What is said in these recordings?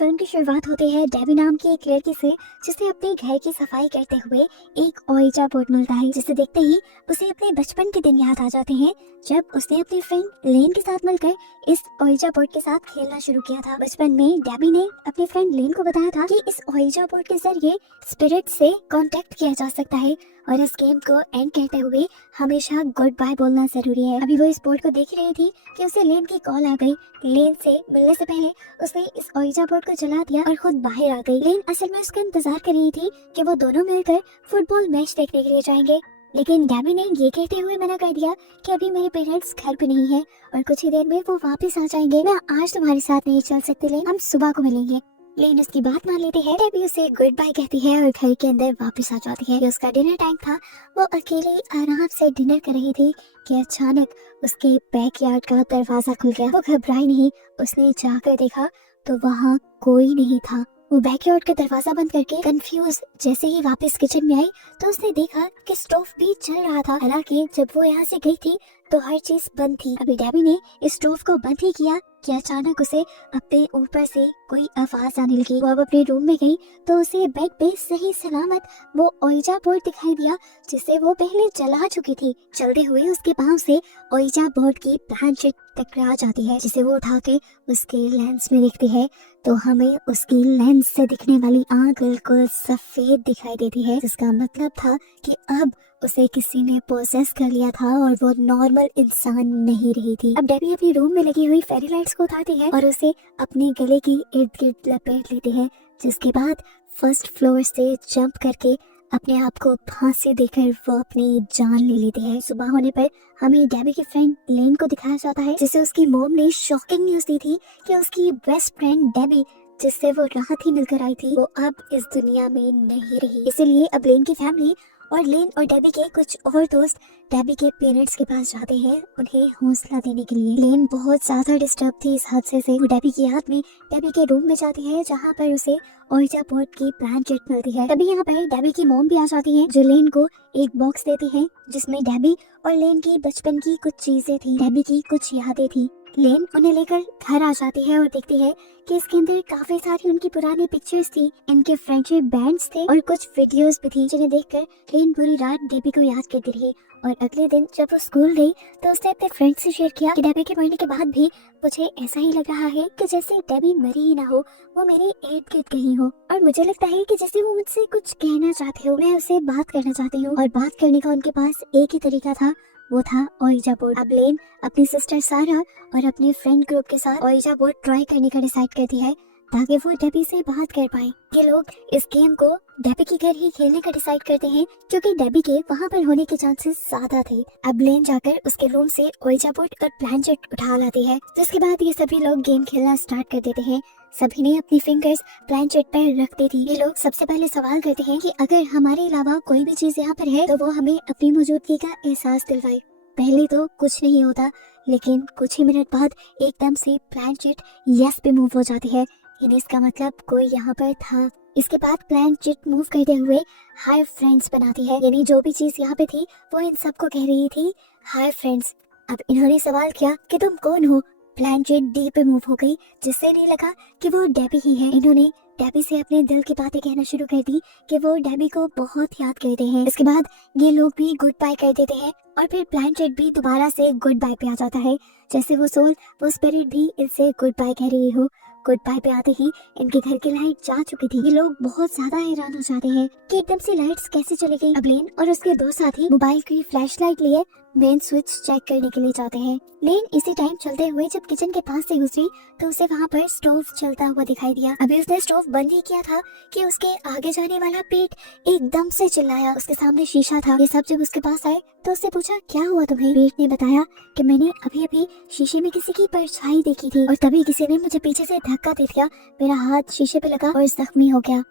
Film की शुरुआत होती है डेबी नाम की एक लड़की से, जिसे अपने घर की सफाई करते हुए एक ओइजा बोर्ड मिलता है, जिसे देखते ही उसे अपने बचपन के दिन याद आ जाते हैं, जब उसने अपनी फ्रेंड लेन के साथ मिलकर इस ओइजा बोर्ड के साथ खेलना शुरू किया था। बचपन में डेबी ने अपनी फ्रेंड लेन को बताया था कि इस ओइजा बोर्ड के जरिए स्पिरिट से कांटेक्ट किया जा सकता है और इस गेम को एंड करते हुए हमेशा गुड बाय बोलना जरूरी है। अभी वो इस बोर्ड को देख रही थी कि उसे लेन की कॉल आ गई। लेन से मिलने से पहले उसने इस ओइजा बोर्ड को जला दिया और खुद बाहर आ गई। लेन असल में उसका इंतजार कर रही थी कि वो दोनों मिलकर फुटबॉल मैच देखने के लिए जाएंगे, लेकिन डेबी ने ये कहते हुए मना कर दिया कि अभी मेरे पेरेंट्स घर पे नहीं है और कुछ ही देर में वो वापस आ जाएंगे। मैं आज तुम्हारे साथ नहीं चल सकती लेन, हम सुबह को मिलेंगे। लेन उसकी बात मान लेती है। डेबी उसे गुड बाय कहती है और घर के अंदर वापस आ जाती है। ये उसका डिनर टाइम था। वो अकेले आराम से डिनर कर रही थी कि अचानक उसके बैकयार्ड का दरवाजा खुल गया। वो घबराई नहीं, उसने जाकर देखा तो वहाँ कोई नहीं था। वो बैकयार्ड का दरवाजा बंद करके कंफ्यूज जैसे ही वापस किचन में आई तो उसने देखा कि स्टोव भी चल रहा था। हालांकि जब वो यहाँ से गई थी तो हर चीज बंद थी। अभी डेबी ने इस स्टोव को बंद ही किया कि अचानक उसे अपने ऊपर से कोई आवाज आने लगी। वो अब अपने रूम में गई तो उसे बेड पे सही सलामत वो ओइजा बोर्ड दिखाई दिया, जिसे वो पहले जला चुकी थी। चलते हुए उसके पाँव से ओइजा बोर्ड की प्लानचेट टकरा जाती है, जिसे वो उठा के उसके लेंस में देखती है तो हमें उसकी लेंस से दिखने वाली आंख बिल्कुल सफेद दिखाई देती है, जिसका मतलब था कि अब उसे किसी ने पोसेस कर लिया था और वो नॉर्मल इंसान नहीं रही थी। अब डेबी अपनी रूम में लगी हुई फेरी लाइट्स को उठाती है और उसे अपने गले की इर्द गिर्द लपेट लेती है, जिसके बाद फर्स्ट फ्लोर से जंप करके अपने आप को फांसी देकर वो अपनी जान ले लेती है। सुबह होने पर हमें डेबी की फ्रेंड लेन को दिखाया जाता है, जिसे उसकी मॉम ने शॉकिंग न्यूज दी थी कि उसकी बेस्ट फ्रेंड डेबी, जिससे वो राहत ही मिलकर आई थी, वो अब इस दुनिया में नहीं रही। इसीलिए अब लेन की फैमिली और लेन और डेबी के कुछ और दोस्त डेबी के पेरेंट्स के पास जाते हैं उन्हें हौसला देने के लिए। लेन बहुत ज्यादा डिस्टर्ब थी इस हादसे से। वो डेबी की याद में डेबी के रूम में जाती है, जहाँ पर उसे ओइजा बोर्ड की प्लानचेट मिलती है। तभी यहाँ पर डेबी की मॉम भी आ जाती है, जो लेन को एक बॉक्स देती है जिसमें डेबी और लेन की बचपन की कुछ चीजें थी, डेबी की कुछ यादें थी। लेन उन्हें लेकर घर आ जाती है और देखती है कि इसके अंदर काफी सारी उनकी पुरानी पिक्चर्स थी, इनके फ्रेंडशिप बैंड्स थे और कुछ वीडियोस भी थी, जिन्हें देखकर लेन पूरी रात डेबी को याद करती रही। और अगले दिन जब वो स्कूल गई तो उसने अपने फ्रेंड से शेयर किया कि डेबी के मरने के बाद भी मुझे ऐसा ही लग रहा है कि जैसे डेबी मरी ही ना हो, वो मेरे इर्द गिर्द कहीं हो, और मुझे लगता है कि जैसे वो मुझसे कुछ कहना चाहते हो। मैं उससे बात करना चाहती हूँ और बात करने का उनके पास एक ही तरीका था, वो था ओइजा बोर्ड। अब लेन अपनी सिस्टर सारा और अपने फ्रेंड ग्रुप के साथ ओइजा बोर्ड ट्राई करने का डिसाइड करती है ताकि वो डेबी से बात कर पाए। ये लोग इस गेम को डेबी के घर ही खेलने का डिसाइड करते हैं, क्योंकि डेबी के वहाँ पर होने के चांसेस ज्यादा थे। अब लेन जाकर उसके रूम से ओइजा बोर्ड और प्लानचेट उठा लाती है, जिसके बाद ये सभी लोग गेम खेलना स्टार्ट कर देते हैं। सभी ने अपनी फिंगर्स प्लानचेट पर रख दी थी। ये लोग सबसे पहले सवाल करते हैं कि अगर हमारे अलावा कोई भी चीज यहाँ पर है तो वो हमें अपनी मौजूदगी का एहसास दिलवाए। पहले तो कुछ नहीं होता, लेकिन कुछ ही मिनट बाद एकदम से प्लानचेट यस पे मूव हो जाती है, यानी इसका मतलब कोई यहाँ पर था। इसके बाद प्लानचेट मूव करते हुए हाय फ्रेंड्स बनाती है, यानी जो भी चीज यहाँ पे थी वो इन सबको कह रही थी हाय फ्रेंड्स। अब इन्होंने सवाल किया कि तुम कौन हो। प्लानचेट डी पे मूव हो गई, जिससे नहीं लगा कि वो डेबी ही है। इन्होंने डेबी से अपने दिल की बातें कहना शुरू कर दी कि वो डेबी को बहुत याद करते हैं। इसके बाद ये लोग भी गुड बाय कर देते हैं और फिर प्लानचेट भी दोबारा से गुड बाय पे आ जाता है, जैसे वो सोल वो स्पिरिट भी इनसे गुड बाय कह रही हो। गुड बाय पे आते ही इनके घर की लाइट जा चुकी थी। ये लोग बहुत ज्यादा हैरान हो जाते हैं कि एकदम से लाइट्स कैसे चली गई। अब लेन और उसके दो साथी मोबाइल की फ्लैशलाइट लिए मेन स्विच चेक करने के लिए जाते हैं। लेन इसी टाइम चलते हुए जब किचन के पास से गुजरी तो उसे वहाँ पर स्टोव चलता हुआ दिखाई दिया। अभी उसने स्टोव बंद ही किया था कि उसके आगे जाने वाला पेट एकदम से चिल्लाया। उसके सामने शीशा था। ये सब जब उसके पास आए तो उससे पूछा क्या हुआ तुम्हें। पेट ने बताया कि मैंने अभी अभी शीशे में किसी की परछाई देखी थी और तभी किसी ने मुझे पीछे से धक्का दे दिया, मेरा हाथ शीशे पे लगा और जख्मी हो गया।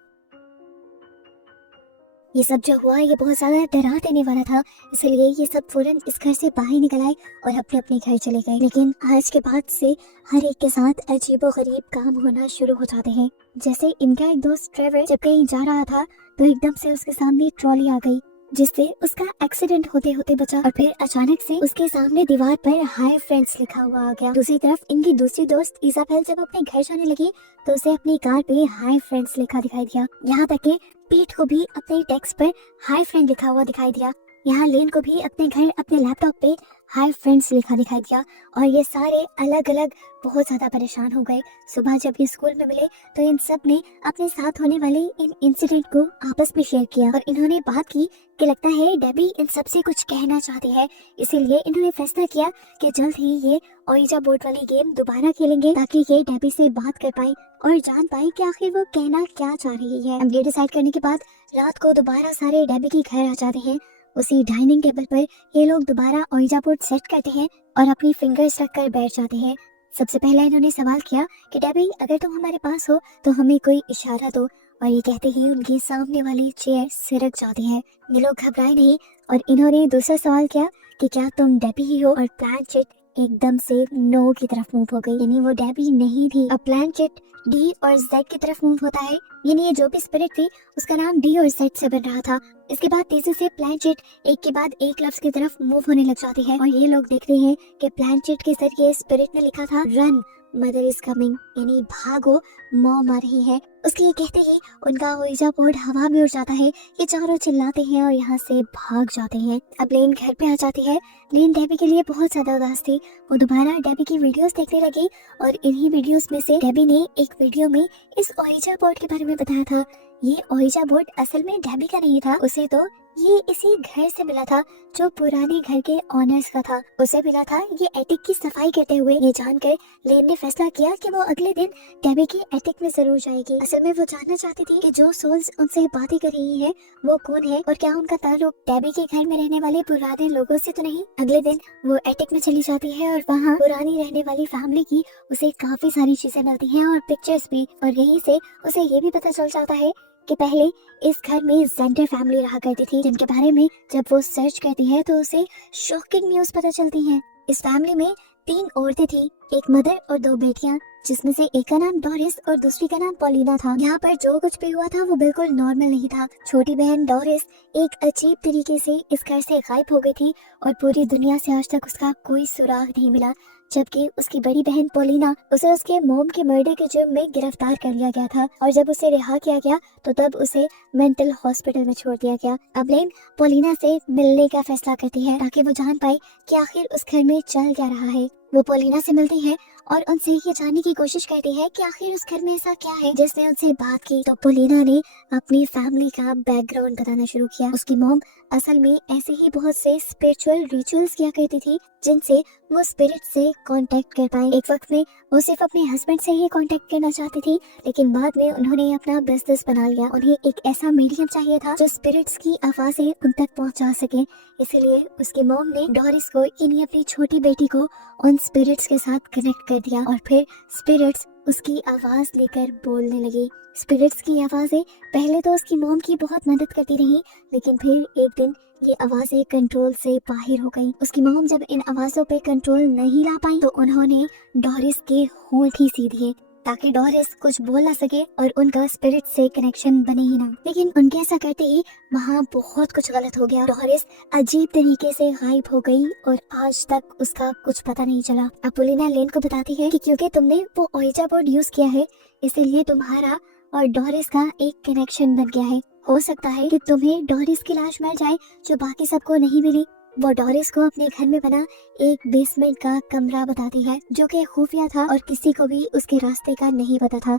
ये सब जो हुआ ये बहुत ज्यादा डरा देने वाला था, इसलिए ये सब फौरन इस घर से बाहर निकल आए और अपने अपने घर चले गए। लेकिन आज के बाद से हर एक के साथ अजीबोगरीब काम होना शुरू हो जाते हैं। जैसे इनका एक दोस्त ट्रेवर जब कहीं जा रहा था तो एकदम से उसके सामने ट्रॉली आ गई जिससे उसका एक्सीडेंट होते होते बचा। और फिर अचानक से उसके सामने दीवार पर हाय फ्रेंड्स लिखा हुआ आ गया। दूसरी तरफ इनकी दूसरी दोस्त इजाबेल जब अपने घर जाने लगी तो उसे अपनी कार पे हाय फ्रेंड्स लिखा दिखाई दिया। यहाँ तक कि पीट को भी अपने डेस्क पर हाय फ्रेंड लिखा हुआ दिखाई दिया। यहाँ लेन को भी अपने घर अपने लैपटॉप पे हाय फ्रेंड्स लिखा दिखाई दिया। और ये सारे अलग अलग बहुत ज्यादा परेशान हो गए। सुबह जब ये स्कूल में मिले तो इन सब ने अपने साथ होने वाले इन इंसिडेंट को आपस में शेयर किया और इन्होंने बात की कि लगता है डेबी इन सब से कुछ कहना चाहती है। इसीलिए इन्होंने फैसला किया कि जल्द ही ये ओइजा बोर्ड वाली गेम दोबारा खेलेंगे ताकि ये डेबी से बात कर पाए और जान पाए कि आखिर वो कहना क्या चाह रही है। अब ये डिसाइड करने के बाद रात को दोबारा सारे डेबी के घर आ जाते हैं। उसी डाइनिंग टेबल पर ये लोग दोबारा ओइजा बोर्ड सेट करते हैं और अपनी फिंगर्स रख कर बैठ जाते हैं। सबसे पहले इन्होंने सवाल किया कि डेबी अगर तुम हमारे पास हो तो हमें कोई इशारा दो। और ये कहते ही उनकी सामने वाली चेयर सिरक जाती है। ये लोग घबराए नहीं और इन्होंने दूसरा सवाल किया कि क्या तुम डेबी ही हो। और प्लानचेट एकदम से नो की तरफ मूव हो गई, यानी वो डेबी नहीं थी। अब प्लानचेट डी और जेड की तरफ मूव होता है, यानी ये जो भी स्पिरिट थी उसका नाम डी और जेड से बन रहा था। इसके बाद तेजी से प्लानचेट एक के बाद एक लफ्ज की तरफ मूव होने लग जाती है और ये लोग देखते हैं कि प्लानचेट के जरिए स्पिरिट ने लिखा था रन मदर इज कमिंग, यानी भागो मॉम आ रही है। उसके ये कहते ही उनका ओइजा बोर्ड हवा में उड़ जाता है। ये चारों चिल्लाते हैं और यहाँ से भाग जाते हैं। अब लेन घर पे आ जाती है। लेन डेबी के लिए बहुत ज्यादा उदास थी। वो दोबारा डेबी की वीडियोस देखने लगी और इन्हीं वीडियोस में से डेबी ने एक वीडियो में इस ओइजा बोर्ड के बारे में बताया था। ये ओइजा बोर्ड असल में डेबी का नहीं था, उसे तो ये इसी घर से मिला था जो पुराने घर के ऑनर्स का था। उसे मिला था ये एटिक की सफाई करते हुए। ये जानकर लेन ने फैसला किया कि वो अगले दिन डेबी की एटिक में जरूर जाएगी। असल में वो जानना चाहती थी कि जो सोल्स उनसे बातें कर रही है वो कौन है और क्या उनका ताल्लुक डेबी के घर में रहने वाले पुराने लोगों से तो नहीं। अगले दिन वो एटिक में चली जाती है और वहाँ पुरानी रहने वाली फैमिली की उसे काफी सारी चीजें मिलती हैं और पिक्चर्स भी। और यहीं से उसे ये भी पता चल जाता है कि पहले इस घर में जेंडर फैमिली रहा करती थी, जिनके बारे में जब वो सर्च करती है तो उसे शॉकिंग न्यूज पता चलती है। इस फैमिली में 3 औरतें थी, एक मदर और 2 बेटियां, जिसमें से एक का नाम डोरिस और दूसरी का नाम पॉलिना था। यहाँ पर जो कुछ भी हुआ था वो बिल्कुल नॉर्मल नहीं था। छोटी बहन डोरिस एक अजीब तरीके से इस घर से गायब हो गई थी और पूरी दुनिया से आज तक उसका कोई सुराग नहीं मिला, जबकि उसकी बड़ी बहन पोलिना उसे उसके मोम के मर्डर के जुर्म में गिरफ्तार कर लिया गया था और जब उसे रिहा किया गया तो तब उसे मेंटल हॉस्पिटल में छोड़ दिया गया। अब लेन पोलिना से मिलने का फैसला करती है ताकि वो जान पाए कि आखिर उस घर में चल क्या रहा है। वो पोलिना से मिलती है और उनसे ये जानने की कोशिश करती है कि आखिर उस घर में ऐसा क्या है जिसने उनसे बात की। तो पोलिना ने अपनी फैमिली का बैकग्राउंड बताना शुरू किया। उसकी मॉम असल में ऐसे ही बहुत से स्पिरिचुअल रिचुअल्स किया करती थी जिनसे वो स्पिरिट से कांटेक्ट कर पाए। एक वक्त में वो सिर्फ अपने हस्बैंड से ही कांटेक्ट करना चाहती थी, लेकिन बाद में उन्होंने अपना बिजनेस बना लिया। उन्हें एक ऐसा मीडियम चाहिए था जो स्पिरिट्स की आवाजें उन तक पहुंचा सके। इसीलिए उसकी मॉम ने डोरिस को यानी अपनी छोटी बेटी को उन स्पिरिट्स के साथ कनेक्ट कर दिया और फिर स्पिरिट्स उसकी आवाज लेकर बोलने लगी। स्पिरिट्स की आवाजें पहले तो उसकी मॉम की बहुत मदद करती रही, लेकिन फिर एक दिन ये आवाजें कंट्रोल से बाहर हो गई। उसकी मॉम जब इन आवाजों पे कंट्रोल नहीं ला पाई तो उन्होंने डोरिस के होंठ ही सीध दिए ताकि डोरिस कुछ बोल ना सके और उनका स्पिरिट से कनेक्शन बने ही ना। लेकिन उनके ऐसा करते ही वहाँ बहुत कुछ गलत हो गया। डोरिस अजीब तरीके से गायब हो गई और आज तक उसका कुछ पता नहीं चला। अब पोलिना लेन को बताती है कि क्योंकि तुमने वो ओइजा बोर्ड यूज किया है इसीलिए तुम्हारा और डोरिस का एक कनेक्शन बन गया है। हो सकता है कि तुम्हें डोरिस की लाश मिल जाए जो बाकी सबको नहीं मिली। वो डोरिस को अपने घर में बना एक बेसमेंट का कमरा बताती है जो कि खुफिया था और किसी को भी उसके रास्ते का नहीं पता था।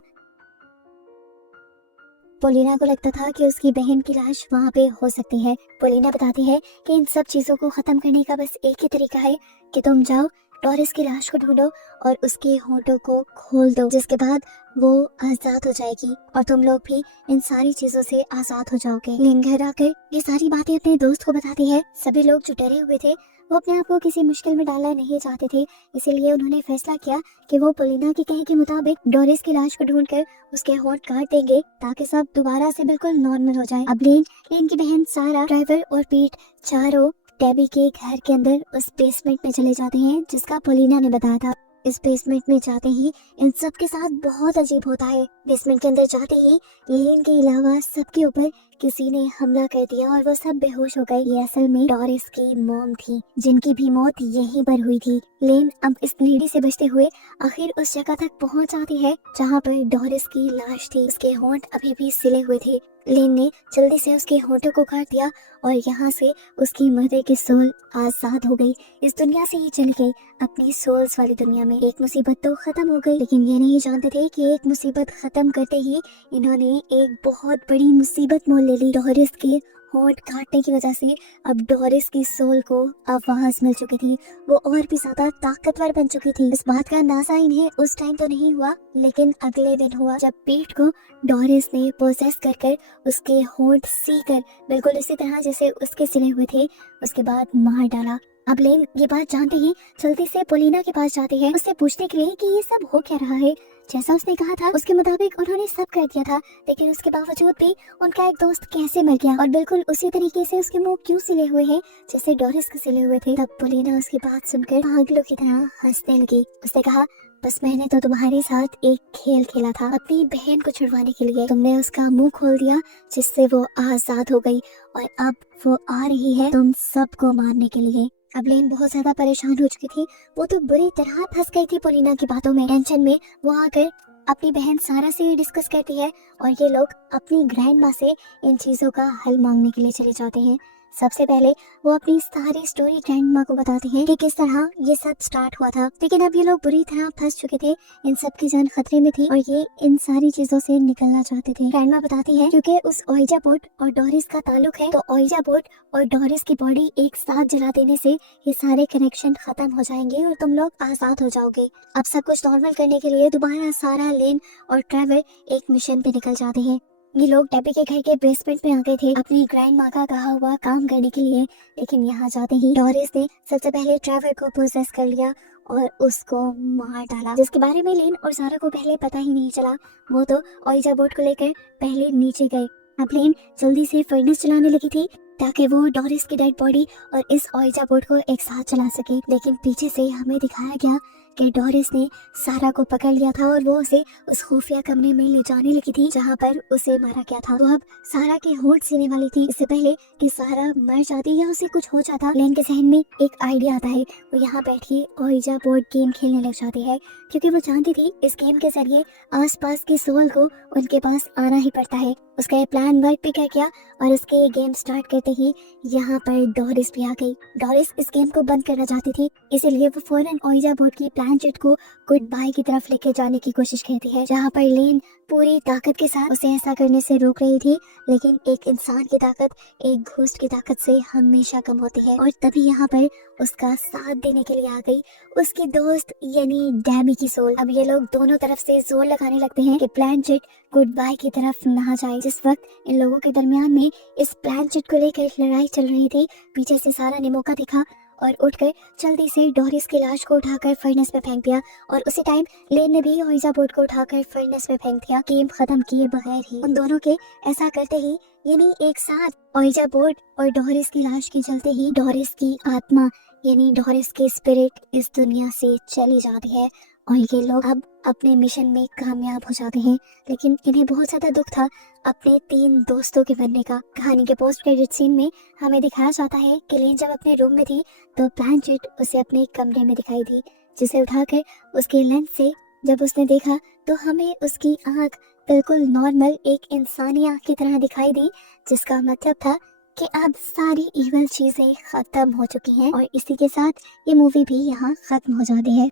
पोलिना को लगता था कि उसकी बहन की लाश वहाँ पे हो सकती है। पोलिना बताती है कि इन सब चीजों को खत्म करने का बस एक ही तरीका है कि तुम जाओ डोरिस की लाश को ढूंढो और उसके होंठों को खोल दो, जिसके बाद वो आजाद हो जाएगी और तुम लोग भी इन सारी चीजों से आजाद हो जाओगे। लेन घर आकर ये सारी बातें अपने दोस्त को बताती है। सभी लोग जो डरे हुए थे वो अपने आप को किसी मुश्किल में डालना नहीं चाहते थे, इसीलिए उन्होंने फैसला किया कि वो पोलिना के कहे के मुताबिक डोरिस की लाश को ढूंढकर उसके होंठ काट देंगे ताकि सब दोबारा से बिल्कुल नॉर्मल हो जाए। अब लेन की बहन सारा, ड्राइवर और पीट चारों डेबी के घर के अंदर उस बेसमेंट में चले जाते हैं जिसका पोलिना ने बताया था। इस बेसमेंट में जाते ही इन सब के साथ बहुत अजीब होता है। बेसमेंट के अंदर जाते ही लेन के अलावा सबके ऊपर किसी ने हमला कर दिया और वो सब बेहोश हो गए। ये असल में डोरिस की मॉम थी, जिनकी भी मौत यहीं पर हुई थी। लेन अब इस लेडी से बचते हुए आखिर उस जगह तक पहुंच जाती है जहाँ पर डोरिस की लाश थी। उसके होंठ अभी भी सिले हुए थे। लेन ने जल्दी से उसके होंठों को काट दिया और यहाँ से उसकी मदर की सोल आजाद हो गई। इस दुनिया से ही चली गई अपनी सोल्स वाली दुनिया में। एक मुसीबत तो खत्म हो गई, लेकिन ये नहीं जानते थे कि एक मुसीबत खत्म करते ही इन्होंने एक बहुत बड़ी मुसीबत मोल ले ली। डोरिस के होंठ काटने की वजह से अब डोरिस की सोल को आवाज मिल चुकी थी। वो और भी ज्यादा ताकतवर बन चुकी थी। इस बात का अंदाजा इन्हें उस टाइम तो नहीं हुआ, लेकिन अगले दिन हुआ जब पीट को डोरिस ने पोसेस कर कर उसके होंठ सीकर बिल्कुल इसी तरह जैसे उसके सिले हुए थे उसके बाद मार डाला। अब लेन ये बात जानते ही जल्दी से पोलिना के पास जाती है, उससे पूछने के लिए कि ये सब हो क्या रहा है। जैसा उसने कहा था उसके मुताबिक उन्होंने सब कर दिया था, लेकिन उसके बावजूद भी उनका एक दोस्त कैसे मर गया और बिल्कुल उसी तरीके से उसके मुंह क्यों सिले हुए हैं जैसे डोरिस के सिले हुए थे। तब पोलिना उसकी बात सुनकर पागलों की तरह हंसने लगी। उसने कहा, बस मैंने तो तुम्हारे साथ एक खेल खेला था अपनी बहन को छुड़वाने के लिए। तुमने उसका मुंह खोल दिया जिससे वो आजाद हो गई और अब वो आ रही है तुम सबको मारने के लिए। अब लेन बहुत ज्यादा परेशान हो चुकी थी। वो तो बुरी तरह फंस गई थी पोलिना की बातों में। टेंशन में वो आकर अपनी बहन सारा से डिस्कस करती है और ये लोग अपनी ग्रैंड माँ से इन चीजों का हल मांगने के लिए चले जाते हैं। सबसे पहले वो अपनी सारी स्टोरी ग्रैंड माँ को बताते हैं कि किस तरह ये सब स्टार्ट हुआ था, लेकिन अब ये लोग बुरी तरह फंस चुके थे। इन सब की जान खतरे में थी और ये इन सारी चीजों से निकलना चाहते थे। ग्रैंड माँ बताती है क्योंकि उस ओइजा बोर्ड और डोरिस का ताल्लुक है, तो ओइजा बोर्ड और डोरिस की बॉडी एक साथ जला देने से ये सारे कनेक्शन खत्म हो जाएंगे और तुम लोग आजाद हो जाओगे। अब सब कुछ नॉर्मल करने के लिए दोबारा सारा, लेन और ट्रेवर एक मिशन पे निकल जाते हैं। ये लोग डेबी के घर के बेसमेंट में आ गए थे अपनी ग्रैंड माँ का कहा हुआ काम करने के लिए, लेकिन यहाँ जाते ही डोरिस ने सबसे पहले ट्रेवर को पोसेस कर लिया और उसको मार डाला, जिसके बारे में लेन और सारा को पहले पता ही नहीं चला। वो तो ओइजा बोर्ड को लेकर पहले नीचे गए। अब लेन जल्दी से फर्नेस चलाने लगी थी ताकि वो डोरिस की डेड बॉडी और इस ओइजा बोर्ड को एक साथ चला सके, लेकिन पीछे से हमें दिखाया गया कि डोरिस ने सारा को पकड़ लिया था और वो उसे उस खुफिया कमरे में ले जाने लगी थी जहाँ पर उसे मारा गया था। तो अब सारा के होंठ सीने वाली थी। इससे पहले कि सारा मर जाती या उसे कुछ हो जाता, लेन के जहन में एक आइडिया आता है। वो यहाँ बैठी ओइजा बोर्ड गेम खेलने लग जाती है क्योंकि वो जानती थी इस गेम के जरिए आसपास की सोल को उनके पास आना ही पड़ता है। उसका ये प्लान वर्क भी कर गया और उसके ये गेम स्टार्ट करते ही यहाँ पर डोरिस भी आ गई। डोरिस इस गेम को बंद करना चाहती थी, इसीलिए वो फौरन ओइजा बोर्ड की प्लानचेट को गुड बाय की तरफ लेके जाने की कोशिश करती है, जहाँ पर लेन पूरी ताकत के साथ उसे ऐसा करने से रोक रही थी। लेकिन एक इंसान की ताकत एक घोस्ट की ताकत से हमेशा कम होती है और तभी यहाँ पर उसका साथ देने के लिए आ गई उसकी दोस्त यानी डेबी की सोल। अब ये लोग दोनों तरफ से जोर लगाने लगते हैं कि प्लानचेट गुड बाय की तरफ ना जाए। जिस वक्त इन लोगों के दरमियान में इस प्लानचेट को लेकर लड़ाई चल रही थी, पीछे से सारा ने मौका देखा और उठकर जल्दी से डोरिस की लाश को उठाकर फर्नेस में फेंक दिया और उसी टाइम लेन ने भी ओइजा बोर्ड को उठाकर फर्नेस में फेंक दिया, गेम खत्म किए बगैर ही। उन दोनों के ऐसा करते ही यानी एक साथ ओइजा बोर्ड और डोरिस की लाश के चलते ही डोरिस की आत्मा यानी डोरिस की स्पिरिट इस दुनिया से चली जाती है और ये लोग अब अपने मिशन में कामयाब हो जाते हैं। लेकिन इन्हें बहुत ज्यादा दुख था अपने 3 दोस्तों के मरने का। कहानी के पोस्ट क्रेडिट सीन में हमें दिखाया जाता है कि लेन जब अपने रूम में थी तो प्लानचेट उसे अपने कमरे में दिखाई दी, जिसे उठाकर उसके लेंस से जब उसने देखा तो हमें उसकी आंख बिल्कुल नॉर्मल एक इंसानी आंख की तरह दिखाई दी, जिसका मतलब था कि अब सारी इवल चीजें खत्म हो चुकी हैं और इसी के साथ ये मूवी भी यहाँ खत्म हो जाती है।